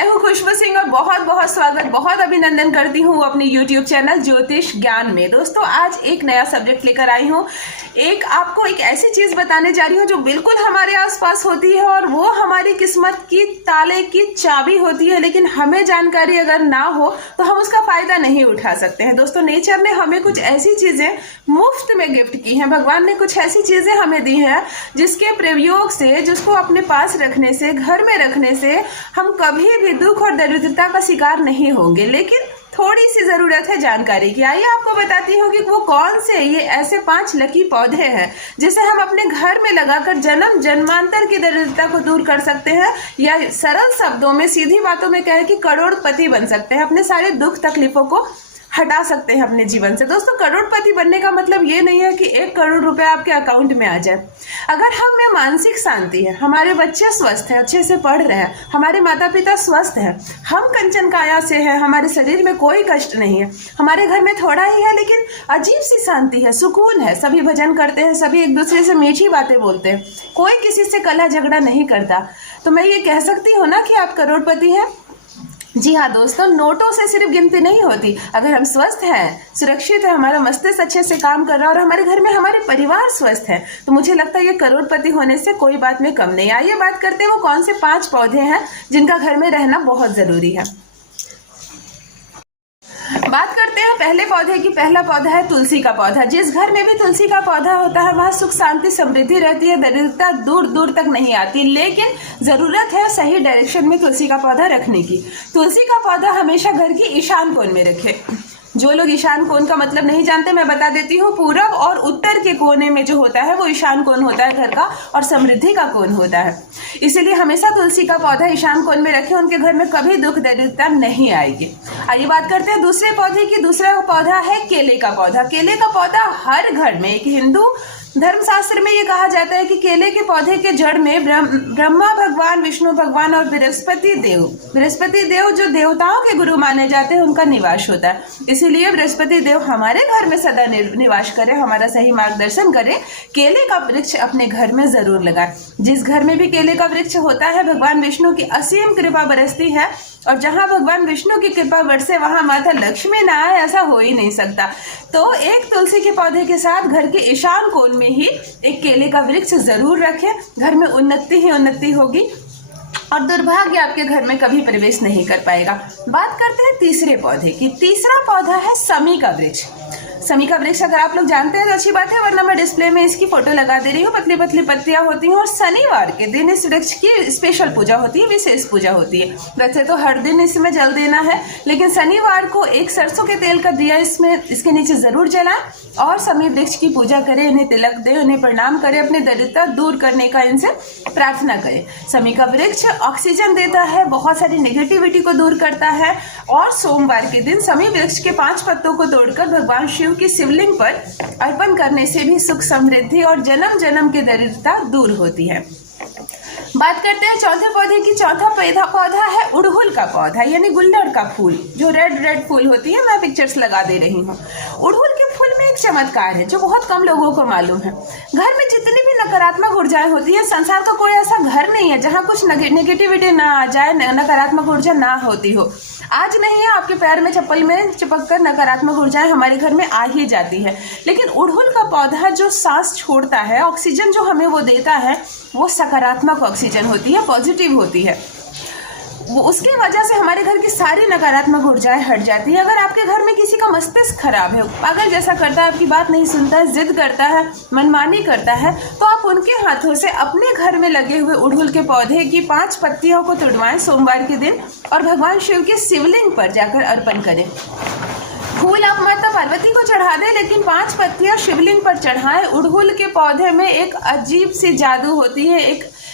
मैं हूँ खुशबू सिंह और बहुत बहुत स्वागत, बहुत अभिनंदन करती हूँ अपने YouTube चैनल ज्योतिष ज्ञान में। दोस्तों आज एक नया सब्जेक्ट लेकर आई हूँ। आपको एक ऐसी चीज बताने जा रही हूँ जो बिल्कुल हमारे आसपास होती है और वो हमारी किस्मत की ताले की चाबी होती है, लेकिन हमें जानकारी अगर ना हो तो हम उसका फायदा नहीं उठा सकते हैं। दोस्तों नेचर ने हमें कुछ ऐसी चीजें मुफ्त में गिफ्ट की हैं, भगवान ने कुछ ऐसी चीजें हमें दी हैं जिसके प्रयोग से, जिसको अपने पास रखने से, घर में रखने से हम कभी भी दुख और दरिद्रता का शिकार नहीं होंगे। लेकिन थोड़ी सी जरूरत है जानकारी की। आइए आपको बताती हूँ कि वो कौन से ये ऐसे 5 लकी पौधे हैं जिसे हम अपने घर में लगाकर जन्म जन्मांतर की दरिद्रता को दूर कर सकते हैं, या सरल शब्दों में सीधी बातों में कहें कि करोड़पति बन सकते हैं, अपने सारे दुख तकलीफों को हटा सकते हैं अपने जीवन से। दोस्तों करोड़पति बनने का मतलब ये नहीं है कि 1 करोड़ रुपए आपके अकाउंट में आ जाए। अगर हम में मानसिक शांति है, हमारे बच्चे स्वस्थ हैं, अच्छे से पढ़ रहे हैं, हमारे माता पिता स्वस्थ हैं, हम कंचन काया से हैं, हमारे शरीर में कोई कष्ट नहीं है, हमारे घर में थोड़ा ही है लेकिन अजीब सी शांति है, सुकून है, सभी भजन करते हैं, सभी एक दूसरे से मीठी बातें बोलते हैं, कोई किसी से कलह झगड़ा नहीं करता, तो मैं ये कह सकती हूँ ना कि आप करोड़पति हैं। जी हाँ दोस्तों, नोटों से सिर्फ गिनती नहीं होती। अगर हम स्वस्थ हैं, सुरक्षित है, हमारा मस्तिष्क अच्छे से काम कर रहा है और हमारे घर में हमारे परिवार स्वस्थ है, तो मुझे लगता है ये करोड़पति होने से कोई बात में कम नहीं। आइए बात करते हैं वो कौन से 5 पौधे हैं जिनका घर में रहना बहुत जरूरी है। बात करते हैं पहले पौधे की। पहला पौधा है तुलसी का पौधा। जिस घर में भी तुलसी का पौधा होता है वहाँ सुख शांति समृद्धि रहती है, दरिद्रता दूर दूर तक नहीं आती। लेकिन जरूरत है सही डायरेक्शन में तुलसी का पौधा रखने की। तुलसी का पौधा हमेशा घर की ईशान कोण में रखें। जो लोग ईशान कोण का मतलब नहीं जानते, मैं बता देती हूँ। पूरब और उत्तर के कोने में जो होता है वो ईशान कोण होता है घर का, और समृद्धि का कोण होता है। इसीलिए हमेशा तुलसी का पौधा ईशान कोण में रखें, उनके घर में कभी दुख दरिद्रता नहीं आएगी। आइए बात करते हैं दूसरे पौधे की। दूसरा पौधा है केले का पौधा। केले का पौधा हर घर में, एक हिंदू धर्मशास्त्र में ये कहा जाता है कि केले के पौधे के जड़ में ब्रह्मा भगवान, विष्णु भगवान और बृहस्पति देव जो देवताओं के गुरु माने जाते हैं, उनका निवास होता है। इसीलिए बृहस्पति देव हमारे घर में सदा निवास करे, हमारा सही मार्गदर्शन करे। केले का वृक्ष अपने घर में जरूर लगाए। जिस घर में भी केले का वृक्ष होता है, भगवान विष्णु की असीम कृपा बरसती है, और जहां भगवान विष्णु की कृपा बरसे वहां माता लक्ष्मी ना आए, ऐसा हो ही नहीं सकता। तो एक तुलसी के पौधे के साथ घर के ईशान कोण में ही एक केले का वृक्ष जरूर रखें। घर में उन्नति ही उन्नति होगी और दुर्भाग्य आपके घर में कभी प्रवेश नहीं कर पाएगा। बात करते हैं तीसरे पौधे की। तीसरा पौधा है समी का वृक्ष। समी का वृक्ष अगर आप लोग जानते हैं तो अच्छी बात है, वरना मैं डिस्प्ले में इसकी फोटो लगा दे रही हूँ। पतली पतली पत्तियां होती हैं और शनिवार के दिन इस वृक्ष की स्पेशल पूजा होती है, विशेष पूजा होती है। वैसे तो हर दिन इसमें जल देना है, लेकिन शनिवार को एक सरसों के तेल का दिया इसके नीचे जरूर जलाएं और समी वृक्ष की पूजा करें, इन्हें तिलक दें, उन्हें प्रणाम करें, अपनी दरिद्रता दूर करने का इनसे प्रार्थना करें। समी का वृक्ष ऑक्सीजन देता है, बहुत सारी नेगेटिविटी को दूर करता है, और सोमवार के दिन समी वृक्ष के 5 पत्तों को तोड़कर भगवान शिव की शिवलिंग पर अर्पण करने से भी सुख समृद्धि और जन्म जन्म की दरिद्रता दूर होती है। बात करते हैं चौथे पौधे की। चौथा पौधा है उड़हुल का पौधा, यानी गुल्लड़ का फूल, जो रेड फूल होती है। मैं पिक्चर्स लगा दे रही हूँ। उड़हुल के फूल में एक चमत्कार है जो बहुत कम लोगों को मालूम है। घर में जितनी भी नकारात्मक ऊर्जाएं होती है, संसार का कोई ऐसा घर नहीं है जहाँ कुछ नेगेटिविटी ना आ जाए, नकारात्मक ऊर्जा ना होती हो। आज नहीं है, आपके पैर में चप्पल में चिपक कर नकारात्मक ऊर्जाएं हमारे घर में आ ही जाती है। लेकिन उड़हुल का पौधा जो सांस छोड़ता है, ऑक्सीजन जो हमें वो देता है, वो सकारात्मक ऑक्सीजन होती है, पॉजिटिव होती है। वो उसकी वजह से हमारे घर की सारी नकारात्मक ऊर्जाएं हट जाती है। अगर आपके घर में किसी का मस्तिष्क खराब है, पागल जैसा करता है, आपकी बात नहीं सुनता है, जिद करता है, मनमानी करता है, तो आप उनके हाथों से अपने घर में लगे हुए उड़हुल के पौधे की 5 पत्तियों को तुड़वाएं सोमवार के दिन और भगवान शिव की शिवलिंग पर जाकर अर्पण करें। फूल आप माता पार्वती को चढ़ा दें, लेकिन 5 पत्तियां शिवलिंग पर चढ़ाएं। उड़हुल के पौधे में एक अजीब सी जादू होती है,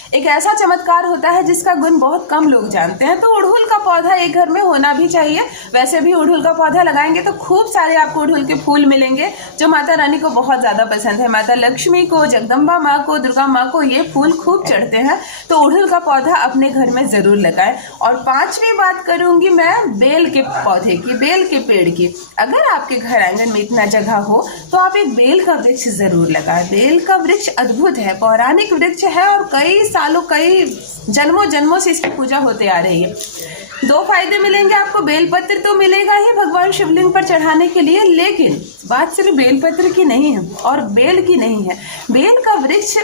एक ऐसा चमत्कार होता है जिसका गुण बहुत कम लोग जानते हैं। तो उड़हुल का पौधा एक घर में होना भी चाहिए। वैसे भी उड़हुल का पौधा लगाएंगे तो खूब सारे आपको उड़हुल के फूल मिलेंगे, जो माता रानी को बहुत ज़्यादा पसंद है। माता लक्ष्मी को, जगदम्बा माँ को, दुर्गा माँ को ये फूल खूब चढ़ते हैं। तो उड़हुल का पौधा अपने घर में ज़रूर लगाएं। और 5वीं बात करूँगी मैं बेल के पौधे की, बेल के पेड़ की। अगर आपके घर आंगन में इतना जगह हो तो आप एक बेल का वृक्ष ज़रूर लगाएं। बेल का वृक्ष अद्भुत है, पौराणिक वृक्ष है और कई सालों, कई जन्मों जन्मों से इसकी पूजा होते आ रही है। दो फायदे मिलेंगे आपको। बेलपत्र तो मिलेगा ही भगवान शिवलिंग पर चढ़ाने के लिए, लेकिन बात सिर्फ बेलपत्र की नहीं है और बेल की नहीं है। बेल का वृक्ष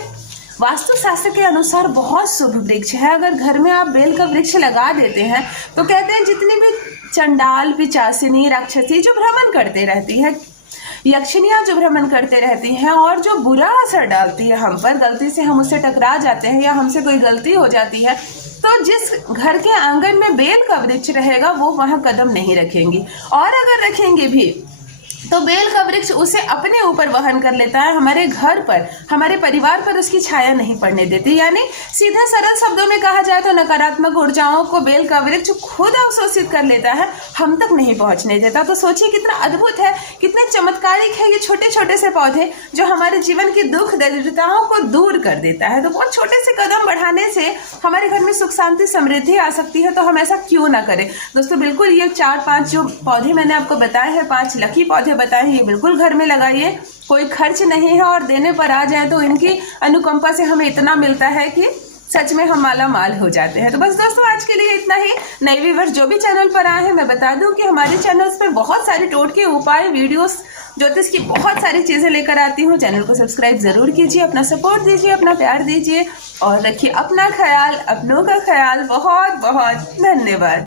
वास्तु शास्त्र के अनुसार बहुत शुभ वृक्ष है। अगर घर में आप बेल का वृक्ष लगा देते हैं तो कहते हैं जितनी भी चंडाल, पिचासिनी, राक्षसी जो भ्रमण करते रहती है, यक्षिनियाँ जो भ्रमण करते रहती हैं और जो बुरा असर डालती है हम पर, गलती से हम उससे टकरा जाते हैं या हमसे कोई गलती हो जाती है, तो जिस घर के आंगन में बेल का वृक्ष रहेगा वो वहां कदम नहीं रखेंगी, और अगर रखेंगे भी तो बेल का वृक्ष उसे अपने ऊपर वहन कर लेता है, हमारे घर पर, हमारे परिवार पर उसकी छाया नहीं पड़ने देती। यानी सीधा सरल शब्दों में कहा जाए तो नकारात्मक ऊर्जाओं को बेल का वृक्ष खुद अवशोषित कर लेता है, हम तक नहीं पहुंचने देता। तो सोचिए कितना अद्भुत है, कितने चमत्कारिक है ये छोटे छोटे से पौधे जो हमारे जीवन की दुख दरिद्रताओं को दूर कर देता है। तो बहुत छोटे से कदम बढ़ाने से हमारे घर में सुख शांति समृद्धि आ सकती है, तो हम ऐसा क्यों ना करें। दोस्तों बिल्कुल ये 4-5 जो पौधे मैंने आपको बताए हैं, 5 लकी पौधे बताए, ये बिल्कुल घर में लगाइए, कोई खर्च नहीं है और देने पर आ जाए तो इनकी अनुकंपा से हमें इतना मिलता है कि सच में हम माला माल हो जाते हैं। तो बस दोस्तों आज के लिए इतना ही। नए व्यूअर्स जो भी चैनल पर आए हैं, मैं बता दूं कि हमारे चैनल्स पर बहुत सारे टोटके, उपाय, वीडियोस, ज्योतिष की बहुत सारी चीजें लेकर आती हूँ। चैनल को सब्सक्राइब जरूर कीजिए, अपना सपोर्ट दीजिए, अपना प्यार दीजिए और रखिए अपना ख्याल, अपनों का ख्याल। बहुत बहुत धन्यवाद।